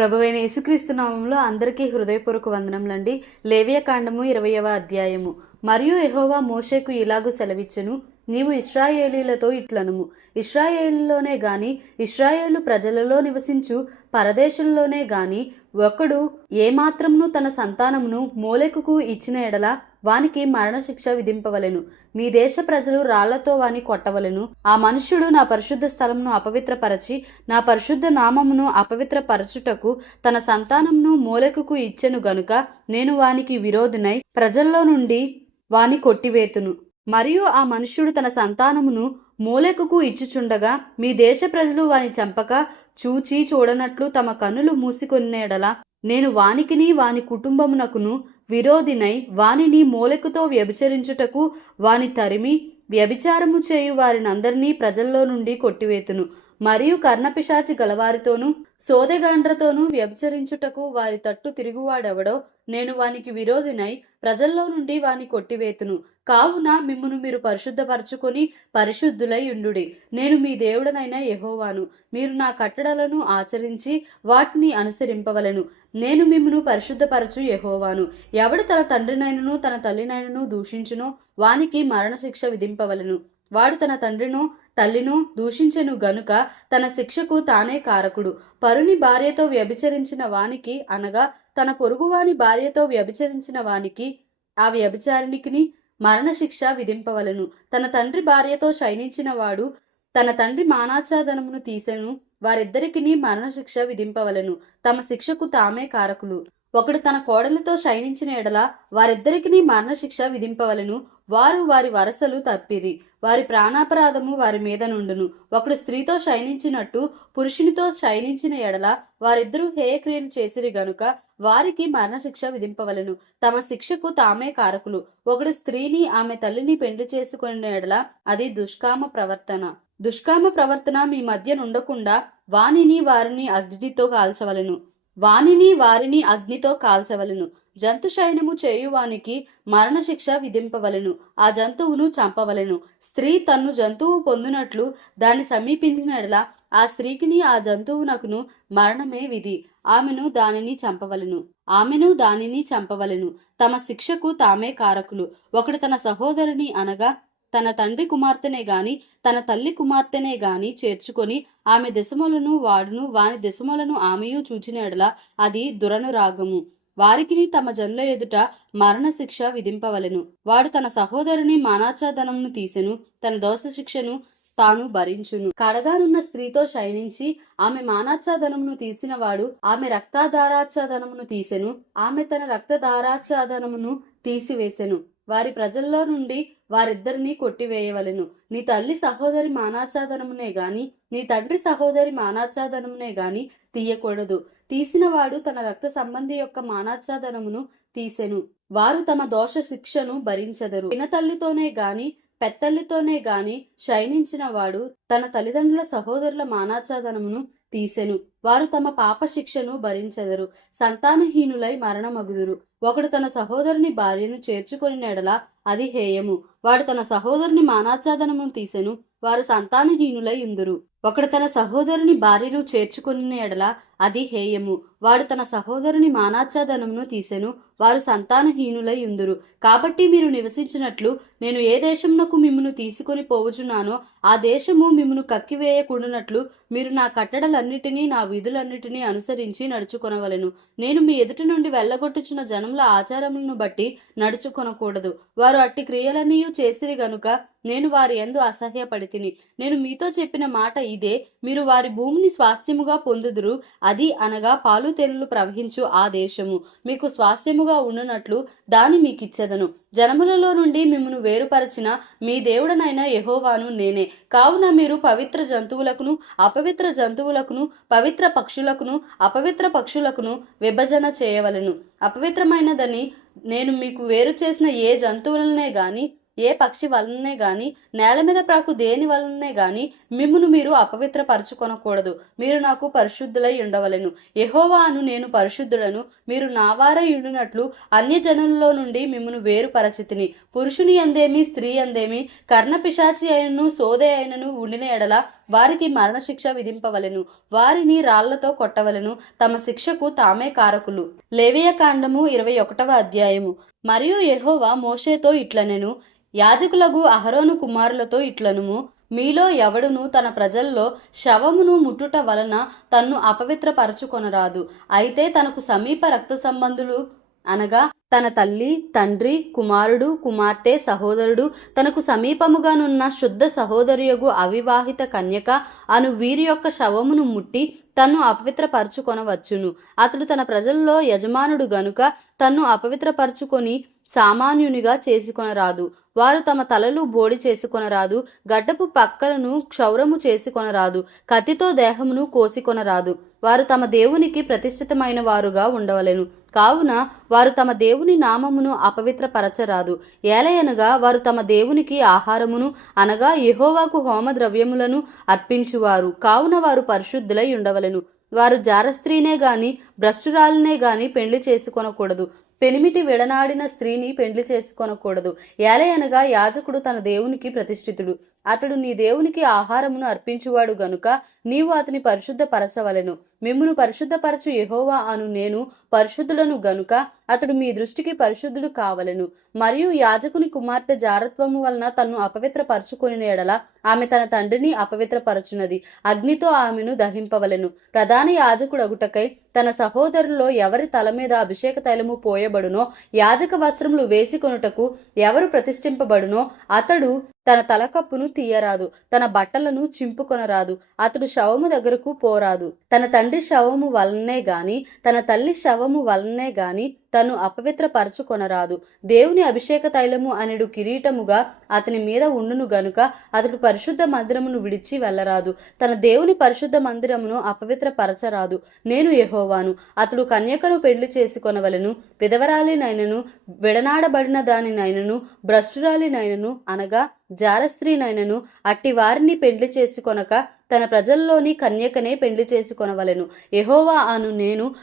ప్రభువైన యేసుక్రీస్తు నామములో అందరికీ హృదయపూర్వక వందనములండి. లేవియకాండము 20వ అధ్యాయము. మరియు యెహోవా మోషేకు ఇలాగు సెలవిచ్చెను, నీవు ఇశ్రాయేలీలతో ఇట్లనుము, ఇశ్రాయేలులోనే గాని ఇశ్రాయేలు ప్రజలలో నివసించు పరదేశంలోనే గాని ఒకడు ఏమాత్రమును తన సంతానమును మోలెకుకు ఇచ్చిన ఎడల వానికి మరణశిక్ష విధింపవలెను. మీ దేశ ప్రజలు రాళ్లతో వాని కొట్టవలెను. ఆ మనుష్యుడు నా పరిశుద్ధ స్థలమును అపవిత్రపరచి నా పరిశుద్ధ నామమును అపవిత్రపరచుటకు తన సంతానమును మోలెకుకు ఇచ్చెను గనుక నేను వానికి విరోధినై ప్రజల్లో నుండి వాని కొట్టివేతును. మరియు ఆ మనుష్యుడు తన సంతానమును మోలెకుకు ఇచ్చుచుండగా మీ దేశ ప్రజలు వాని చంపక చూచి చూడనట్లు తమ కన్నులు మూసికొన్నెడల నేను వానికిని వాని కుటుంబమునకును విరోధినై వానిని మోలెకుతో వ్యభిచరించుటకు వాని తరిమి వ్యభిచారము చేయు వారినందరినీ ప్రజల్లో నుండి కొట్టివేతును. మరియు కర్ణపిశాచి గలవారితోనూ సోదెగాండ్రతోనూ వ్యభిచరించుటకు వారి తట్టు తిరుగువాడెవడో నేను వానికి విరోధినై ప్రజల్లో నుండి వాని కొట్టివేతును. కావున మిమ్మును మీరు పరిశుద్ధపరచుకొని పరిశుద్ధులై ఉండుడి. నేను మీ దేవుడనైన యెహోవాను. మీరు నా కట్టడలను ఆచరించి వాటిని అనుసరింపవలెను. నేను మిమ్మును పరిశుద్ధపరచు యెహోవాను. ఎవడు తన తండ్రినైనను తన తల్లినైనను దూషించునో వానికి మరణశిక్ష విధింపవలెను. వాడు తన తండ్రినో తల్లినో దూషించెను గనుక తన శిక్షకు తానే కారకుడు. పరుని భార్యతో వ్యభిచరించిన వానికి అనగా తన పొరుగువాని భార్యతో వ్యభిచరించిన వానికి ఆ వ్యభిచారిణికిని మరణశిక్ష విధింపవలెను. తన తండ్రి భార్యతో శయనించిన వాడు తన తండ్రి మానాచ్ఛాదనమును తీసెను. వారిద్దరికిని మరణశిక్ష విధింపవలెను. తమ శిక్షకు తామే కారకులు. ఒకడు తన కోడలితో శయనించిన ఎడల వారిద్దరికిని మరణశిక్ష విధింపవలెను. వారు వారి వరసలు తప్పిరి. వారి ప్రాణాపరాధము వారి మీద నుండును. ఒకడు స్త్రీతో శయనించినట్టు పురుషునితో శయనించిన ఎడల వారిద్దరూ హేయక్రియలు చేసిరి గనుక వారికి మరణశిక్ష విధింపవలెను. తమ శిక్షకు తామే కారకులు. ఒకడు స్త్రీని ఆమె తల్లిని పెండ్లి చేసుకున్న ఎడల అది దుష్కామ ప్రవర్తన. దుష్కామ ప్రవర్తన మీ మధ్య నుండకుండా వారిని అగ్నితో కాల్చవలెను. జంతు శయనము చేయువానికి మరణశిక్ష విధింపవలెను. ఆ జంతువును చంపవలెను. స్త్రీ తన్ను జంతువు పొందునట్లు దాన్ని సమీపించిన ఎడల ఆ స్త్రీకిని ఆ జంతువునకును మరణమే విధి. ఆమెను దానిని చంపవలెను. తమ శిక్షకు తామే కారకులు. ఒకడు తన సహోదరుని అనగా తన తండ్రి కుమార్తెనే గాని తన తల్లి కుమార్తెనే గాని చేర్చుకొని ఆమె దశములను వాడును వాని దశములను ఆమెయు చూచిన ఎడల అది దురనురాగము. వారికిని తమ జనుల ఎదుట మరణశిక్ష విధింపవలెను. వాడు తన సహోదరుని మానాచ్ఛాదనమును తీసెను, తన దోష శిక్షను తాను భరించును. కడగానున్న స్త్రీతో శయనించి ఆమె మానాచ్ఛాదనమును తీసిన వాడు ఆమె రక్తధారాచ్ఛాదనమును తీసెను. ఆమె తన రక్తధారాచ్ఛాదనమును తీసివేసెను. వారి ప్రజల్లో నుండి వారిద్దరిని కొట్టివేయవలెను. నీ తల్లి సహోదరి మానాచ్ఛాదనమునే గాని నీ తండ్రి సహోదరి మానాచ్ఛాదనమునే గాని తీయకూడదు. తీసినవాడు తన రక్త సంబంధి యొక్క మానాచ్ఛాదనమును తీసెను. వారు తమ దోష శిక్షను భరించెదరు. పినతల్లితోనే గాని పెత్తల్లితోనే గాని శయనించిన వాడు తన తల్లిదండ్రుల సహోదరుల మానాచ్ఛాదనమును తీసెను. వారు తమ పాప శిక్షను భరించెదరు. సంతానహీనులై మరణమగుదురు. ఒకడు తన సహోదరుని భార్యను చేర్చుకొని ఎడల అది హేయము. వాడు తన సహోదరుని మానాచ్ఛాదనమును తీసెను. వారు సంతానహీనులై ఉందురు. ఒకడు తన సహోదరుని భార్యను చేర్చుకొని ఎడల అది హేయము. వాడు తన సహోదరుని మానాచ్ఛాదనమును తీసెను. వారు సంతానహీనులై ఉందురు. కాబట్టి మీరు నివసించినట్లు నేను ఏ దేశమునకు మిమ్మును తీసుకొని పోవుచున్నానో ఆ దేశము మిమ్మును కక్కివేయకుండునట్లు మీరు నా కట్టడలన్నిటినీ నా విధులన్నిటినీ అనుసరించి నడుచుకొనవలెను. నేను మీ ఎదుటి నుండి వెళ్ళగొట్టుచున్న జనముల ఆచారములను బట్టి నడుచుకొనకూడదు. వారు అట్టి క్రియలన్నీ చేసిరి గనుక నేను వారి యందు అసహ్యపడితిని. నేను మీతో చెప్పిన మాట ఇదే, మీరు వారి భూమిని స్వాస్థ్యముగా పొందుదురు. అది అనగా పాలు తేనెలు ప్రవహించు ఆ దేశము మీకు స్వాస్థ్యముగా ఉండునట్లు దాన్ని మీకిచ్చెదను. జనములలో నుండి మిమ్మును వేరుపరచిన మీ దేవుడనైన యెహోవాను నేనే. కావున మీరు పవిత్ర జంతువులకును అపవిత్ర జంతువులకును పవిత్ర పక్షులకును అపవిత్ర పక్షులకును విభజన చేయవలెను. అపవిత్రమైనదని నేను మీకు వేరు చేసిన ఏ జంతువులనే గాని ఏ పక్షి వలననే గాని నేల మీద ప్రాకు దేని వలననే గాని మిమ్మును మీరు అపవిత్రపరచుకొనకూడదు. మీరు నాకు పరిశుద్ధులై ఉండవలెను. యెహోవాను నేను పరిశుద్ధుడను. మీరు నావారై ఉండునట్లు అన్యజనులలో నుండి మిమ్మును వేరుపరచితిని. పురుషుని యందేమి స్త్రీ యందేమి కర్ణపిశాచి అయినను సోదె అయినను ఉండిన ఎడల వారికి మరణశిక్ష విధింపవలెను, వారిని రాళ్లతో కొట్టవలెను, తమ శిక్షకు తామే కారకులు. లేవియకాండము 21వ అధ్యాయము. మరియు యెహోవా మోషేతో ఇట్లనెను, యాజకులగు అహరోను కుమారులతో ఇట్లనుము, మీలో ఎవడును తన ప్రజల్లో శవమును ముట్టుట వలన తన్ను అపవిత్రపరచుకొనరాదు. అయితే తనకు సమీప రక్త సంబంధులు అనగా తన తల్లి, తండ్రి, కుమారుడు, కుమార్తె, సహోదరుడు, తనకు సమీపముగానున్న శుద్ధ సహోదరియగు అవివాహిత కన్యక అను వీరి యొక్క శవమును ముట్టి తన్ను అపవిత్రపరచుకొనవచ్చును. అతడు తన ప్రజల్లో యజమానుడు గనుక తన్ను అపవిత్రపరచుకొని సామాన్యునిగా చేసుకొనరాదు. వారు తమ తలలు బోడి చేసుకొనరాదు, గడ్డపు పక్కలను క్షౌరము చేసుకొనరాదు, కత్తితో దేహమును కోసికొనరాదు. వారు తమ దేవునికి ప్రతిష్ఠితమైన వారుగా ఉండవలెను. కావున వారు తమ దేవుని నామమును అపవిత్రపరచరాదు. ఏలయనగా వారు తమ దేవునికి ఆహారమును అనగా యెహోవాకు హోమ ద్రవ్యములను అర్పించువారు. కావున వారు పరిశుద్ధులై ఉండవలెను. వారు జారస్త్రీనే గాని భ్రష్టురాలినే గాని పెండ్లి చేసుకొనకూడదు. పెనిమిటి విడనాడిన స్త్రీని పెండ్లి చేసుకొనకూడదు. ఏలయనగా యాజకుడు తన దేవునికి ప్రతిష్ఠితుడు. అతడు నీ దేవునికి ఆహారమును అర్పించువాడు గనుక నీవు అతని పరిశుద్ధపరచవలెను. మిమ్మును పరిశుద్ధపరచు యెహోవా అను నేను పరిశుద్ధులను గనుక అతడు మీ దృష్టికి పరిశుద్ధుడు కావలెను. మరియు యాజకుని కుమార్తె జారత్వము వలన తన్ను అపవిత్రపరచుకుని ఎడల ఆమె తన తండ్రిని అపవిత్రపరచునది. అగ్నితో ఆమెను దహింపవలెను. ప్రధాన యాజకుడగుటకై తన సహోదరులో ఎవరి తల మీద అభిషేక తైలము పోయబడునో, యాజక వస్త్రములు వేసుకొనుటకు ఎవరు ప్రతిష్ఠింపబడునో అతడు తన తలకప్పును తీయరాదు, తన బట్టలను చింపుకొనరాదు, అతడు శవము దగ్గరకు పోరాదు. తన తండ్రి శవము వలనే గాని తన తల్లి శవము వలనే గాని తను అపవిత్రపరచుకొనరాదు. దేవుని అభిషేక తైలము అనెడు కిరీటముగా అతని మీద ఉండును గనుక అతడు పరిశుద్ధ మందిరమును విడిచి వెళ్ళరాదు. తన దేవుని పరిశుద్ధ మందిరమును అపవిత్రపరచరాదు. నేను యెహోవాను. అతడు కన్యకను పెళ్లి చేసుకొనవలెను. విధవరాలినైనను, విడనాడబడిన దానినైనను, భ్రష్టురాలినైనను అనగా జారస్త్రీనైనను అట్టి వారిని పెళ్లి చేసుకొనక తన ప్రజల్లోని కన్యకనే పెళ్లి చేసుకొనవలెను. యెహోవా అను నేను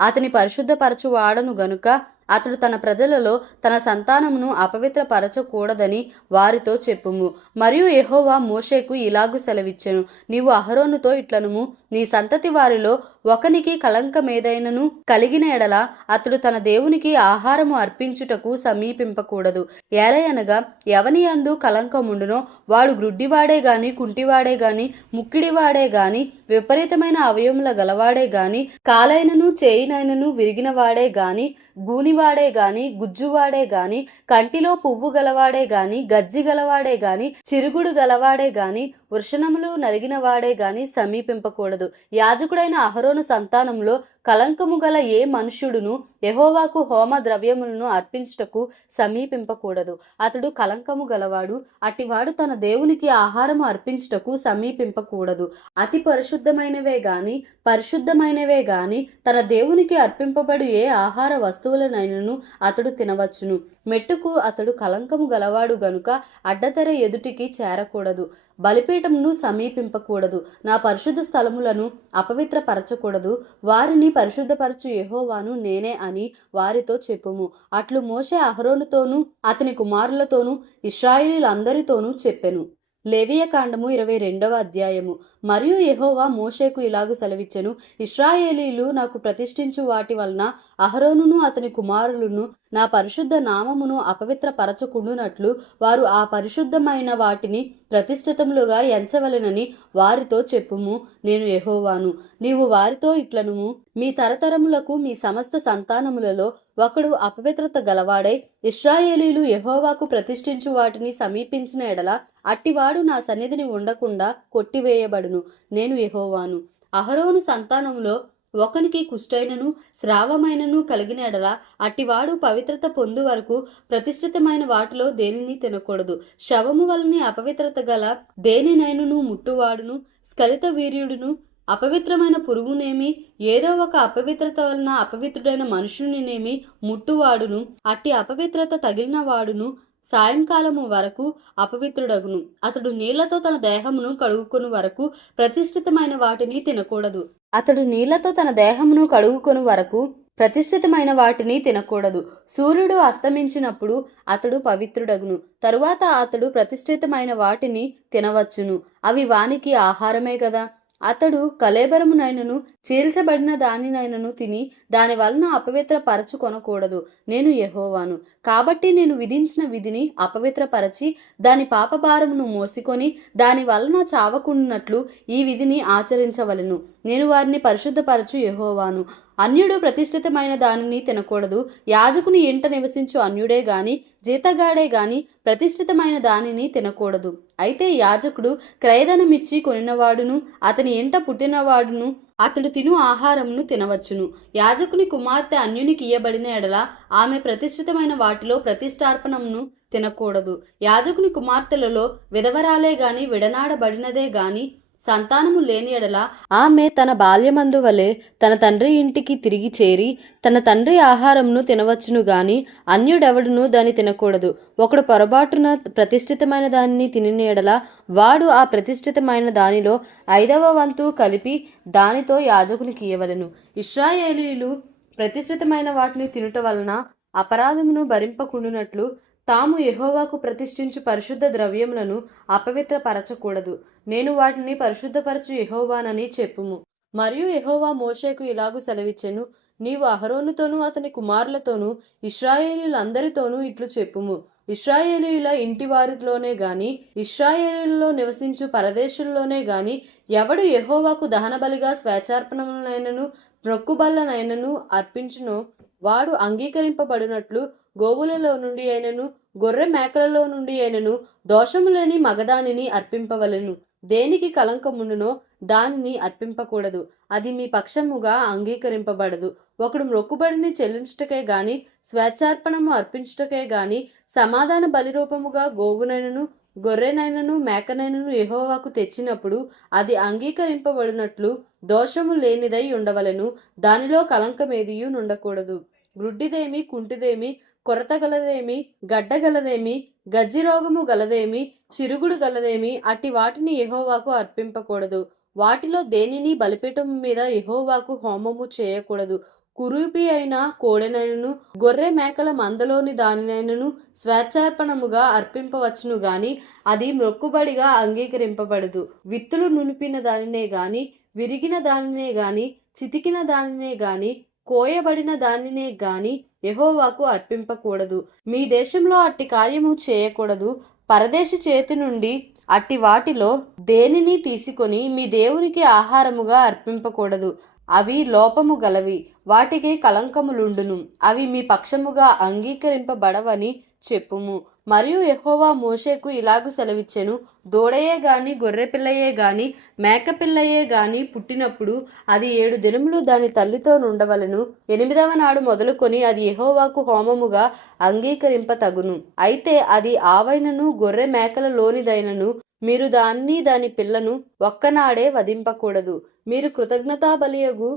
అతని పరిశుద్ధపరచువాడను గనుక అతడు తన ప్రజలలో తన సంతానమును అపవిత్రపరచకూడదని వారితో చెప్పుము. మరియు యెహోవా మోషేకు ఇలాగు సెలవిచ్చెను, నీవు అహరోనుతో ఇట్లనుము, నీ సంతతి వారిలో ఒకనికి కళంకమేదైనను కలిగిన ఎడల అతడు తన దేవునికి ఆహారము అర్పించుటకు సమీపింపకూడదు. ఏలయనగా ఎవని యందు కళంకముండునో వాడు గ్రుడ్డివాడే గాని, కుంటివాడే గాని, ముక్కిడివాడే గాని, విపరీతమైన అవయముల గలవాడే గాని, కాలైనను చేయినైనను విరిగినవాడే గాని, గూనివాడే గాని, గుజ్జువాడే గాని, కంటిలో పువ్వు గలవాడే గాని, గజ్జి గలవాడే గాని, చిరుగుడు గలవాడే గాని, వృషణములు నలిగినవాడే గాని సమీపింపకూడదు. యాజకుడైన అహరోను సంతానంలో కలంకము గల ఏ మనుష్యుడును యెహోవాకు హోమ ద్రవ్యములను అర్పించుటకు సమీపింపకూడదు. అతడు కలంకము గలవాడు. అటివాడు తన దేవునికి ఆహారము అర్పించుటకు సమీపింపకూడదు. అతి పరిశుద్ధమైనవే గాని పరిశుద్ధమైనవే గాని తన దేవునికి అర్పింపబడు ఏ ఆహార వస్తువులనైనను అతడు తినవచ్చును. మెట్టుకు అతడు కలంకము గలవాడు గనుక అడ్డతెర ఎదుటికి చేరకూడదు. బలిపీఠమును సమీపింపకూడదు. నా పరిశుద్ధ స్థలములను అపవిత్రపరచకూడదు. వారిని పరిశుద్ధపరచు యెహోవాను నేనే అని వారితో చెప్పుము. అట్లు మోషే అహరోనుతోనూ అతని కుమారులతోనూ ఇశ్రాయేలీయులందరితోనూ చెప్పెను. లేవియకాండము 22వ అధ్యాయము. మరియు యెహోవా మోషేకు ఇలాగు సెలవిచ్చెను, ఇశ్రాయేలీయులు నాకు ప్రతిష్ఠించు వాటి వలన అహరోనును అతని కుమారులను నా పరిశుద్ధ నామమును అపవిత్రపరచకుండునట్లు వారు ఆ పరిశుద్ధమైన వాటిని ప్రతిష్ఠితములుగా ఎంచవలెనని వారితో చెప్పుము. నేను యెహోవాను. నీవు వారితో ఇట్లనుము, మీ తరతరములకు మీ సమస్త సంతానములలో ఒకడు అపవిత్రత గలవాడై ఇశ్రాయేలీయులు యెహోవాకు ప్రతిష్ఠించు వాటిని సమీపించిన ఎడల అట్టివాడు నా సన్నిధిని ఉండకుండా కొట్టివేయబడును. నేను యెహోవాను. అహరోను సంతానములో ఒకనికి కుష్ఠైనను స్రావమైనను కలిగిన ఎడల అట్టివాడు పవిత్రత పొందు వరకు ప్రతిష్ఠితమైన వాటిలో దేనిని తినకూడదు. శవము వలన అపవిత్రత గల దేనినైనను ముట్టువాడును, స్ఖలిత వీర్యుడును, అపవిత్రమైన పురుగునేమి, ఏదో ఒక అపవిత్రత వలన అపవిత్రుడైన మనుషునినేమి ముట్టువాడును, అట్టి అపవిత్రత తగిలిన వాడును సాయంకాలము వరకు అపవిత్రుడగును. అతడు నీళ్లతో తన దేహమును కడుగుకొని వరకు ప్రతిష్ఠితమైన వాటిని తినకూడదు. అతడు నీళ్లతో తన దేహమును కడుగుకొని వరకు ప్రతిష్ఠితమైన వాటిని తినకూడదు. సూర్యుడు అస్తమించినప్పుడు అతడు పవిత్రుడగును. తరువాత అతడు ప్రతిష్ఠితమైన వాటిని తినవచ్చును. అవి వానికి ఆహారమే గదా. అతడు కళేబరమునైనను చీల్చబడిన దానినైనను తిని దాని వలన అపవిత్రపరచుకొనకూడదు. నేను యెహోవాను. కాబట్టి నేను విధించిన విధిని అపవిత్రపరచి దాని పాపభారమును మోసికొని దాని వలన చావకుండునట్లు ఈ విధిని ఆచరించవలెను. నేను వారిని పరిశుద్ధపరచు యెహోవాను. అన్యుడు ప్రతిష్ఠితమైన దానిని తినకూడదు. యాజకుని ఇంట నివసించు అన్యుడే గాని జీతగాడే గాని ప్రతిష్ఠితమైన దానిని తినకూడదు. అయితే యాజకుడు క్రయధనమిచ్చి కొనినవాడును అతని ఇంట పుట్టినవాడును అతడు తిను ఆహారమును తినవచ్చును. యాజకుని కుమార్తె అన్యునికి ఇయ్యబడిన ఎడల ఆమె ప్రతిష్ఠితమైన వాటిలో ప్రతిష్టార్పణమును తినకూడదు. యాజకుని కుమార్తెలలో విధవరాలే గాని విడనాడబడినదే గాని సంతానము లేని ఎడల ఆమె తన బాల్యమందు వలె తన తండ్రి ఇంటికి తిరిగి చేరి తన తండ్రి ఆహారమును తినవచ్చును గాని అన్యుడెవడును దాన్ని తినకూడదు. ఒకడు పొరపాటున ప్రతిష్ఠితమైన దానిని తినిన ఎడల వాడు ఆ ప్రతిష్ఠితమైన దానిలో 5వ వంతు కలిపి దానితో యాజకునికి ఇయ్యవలెను. ఇశ్రాయేలీయులు ప్రతిష్ఠితమైన వాటిని తినుట వలన అపరాధమును భరింపకుండునట్లు తాము యెహోవాకు ప్రతిష్ఠించు పరిశుద్ధ ద్రవ్యములను అపవిత్రపరచకూడదు. నేను వాటిని పరిశుద్ధపరచు యెహోవానని చెప్పుము. మరియు యెహోవా మోషేకు ఇలాగు సెలవిచ్చెను, నీవు అహరోనుతోనూ అతని కుమారులతోనూ ఇశ్రాయేలీయులందరితోనూ ఇట్లు చెప్పుము. ఇశ్రాయేలీయుల ఇంటి వారిలోనే గాని ఇశ్రాయేలీయులలో నివసించు పరదేశుల్లోనే గాని ఎవడు యెహోవాకు దహనబలిగా స్వేచ్ఛార్పణములనైనను మొక్కుబళ్ళనైనను అర్పించునో వాడు అంగీకరింపబడినట్లు గోవులలో నుండి అయినను గొర్రె మేకలలో నుండి అయినను దోషము లేని మగదానిని అర్పింపవలెను. దేనికి కలంకముండునో దానిని అర్పింపకూడదు. అది మీ పక్షముగా అంగీకరింపబడదు. ఒకడు మొక్కుబడిని చెల్లించుటకే గాని స్వేచ్ఛార్పణము అర్పించుటకే గాని సమాధాన బలిరూపముగా గోవునైనను గొర్రెనైనను మేకనైనను యెహోవాకు తెచ్చినప్పుడు అది అంగీకరింపబడినట్లు దోషము లేనిదై ఉండవలెను. దానిలో కలంకమేదియు నుండకూడదు. గ్రుడ్డిదేమి కుంటిదేమి కొరత గలదేమి గడ్డగలదేమి గజ్జిరోగము గలదేమి చిరుగుడు గలదేమి అట్టి వాటిని యెహోవాకు అర్పింపకూడదు. వాటిలో దేనిని బలిపీఠము మీద యెహోవాకు హోమము చేయకూడదు. కురూపి అయిన కోడెనైనను గొర్రె మేకల మందలోని దానినైనను స్వేచ్ఛార్పణముగా అర్పింపవచ్చును గాని అది మొక్కుబడిగా అంగీకరింపబడదు. విత్తులు నునిపిన దానినే గాని విరిగిన దానినే గాని చితికిన దానినే గాని కోయబడిన దానినే గాని యెహోవాకు అర్పింపకూడదు. మీ దేశంలో అట్టి కార్యము చేయకూడదు. పరదేశి చేతి నుండి అట్టి వాటిలో దేనిని తీసుకొని మీ దేవునికి ఆహారముగా అర్పింపకూడదు. అవి లోపము గలవి, వాటికి కలంకములుండును. అవి మీ పక్షముగా అంగీకరింపబడవని చెప్పుము. మరియు యెహోవా మోషేకు ఇలాగు సెలవిచ్చెను, దూడయే గాని గొర్రెపిల్లయే గాని మేకపిల్లయే గాని పుట్టినప్పుడు అది 7 దినములు దాని తల్లితో నుండవలెను. 8వ నాడు మొదలుకొని అది యెహోవాకు హోమముగా అంగీకరింపతగును. అయితే అది ఆవైనను గొర్రె మేకల లోనిదైనను మీరు దాన్ని దాని పిల్లను ఒక్కనాడే వధింపకూడదు. మీరు కృతజ్ఞతా బలియగు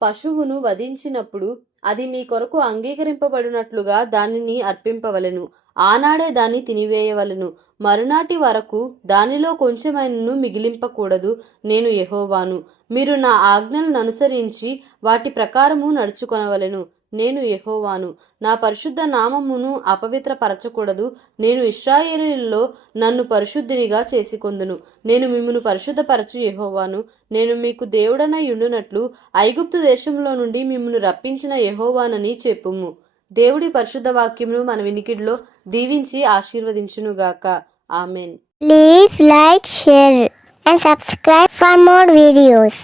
పశువును వధించినప్పుడు అది మీ కొరకు అంగీకరింపబడినట్లుగా దానిని అర్పింపవలెను. ఆనాడే దాన్ని తినివేయవలెను. మరునాటి వరకు దానిలో కొంచెమైనను మిగిలింపకూడదు. నేను యెహోవాను. మీరు నా ఆజ్ఞలను అనుసరించి వాటి ప్రకారము నడుచుకొనవలెను. నేను యెహోవాను. నా పరిశుద్ధ నామమును అపవిత్రపరచకూడదు. నేను ఇశ్రాయేలీయుల్లో నన్ను పరిశుద్ధినిగా చేసుకొందును. నేను మిమ్మును పరిశుద్ధపరచు యెహోవాను. నేను మీకు దేవుడనై ఉండునట్లు ఐగుప్తు దేశంలో నుండి మిమ్మును రప్పించిన యెహోవానని చెప్పుము. దేవుడి పరిశుద్ధ వాక్యమును మన వినికిడిలో దీవించి ఆశీర్వదించునుగాక. Amen. Please like, share and subscribe for more videos.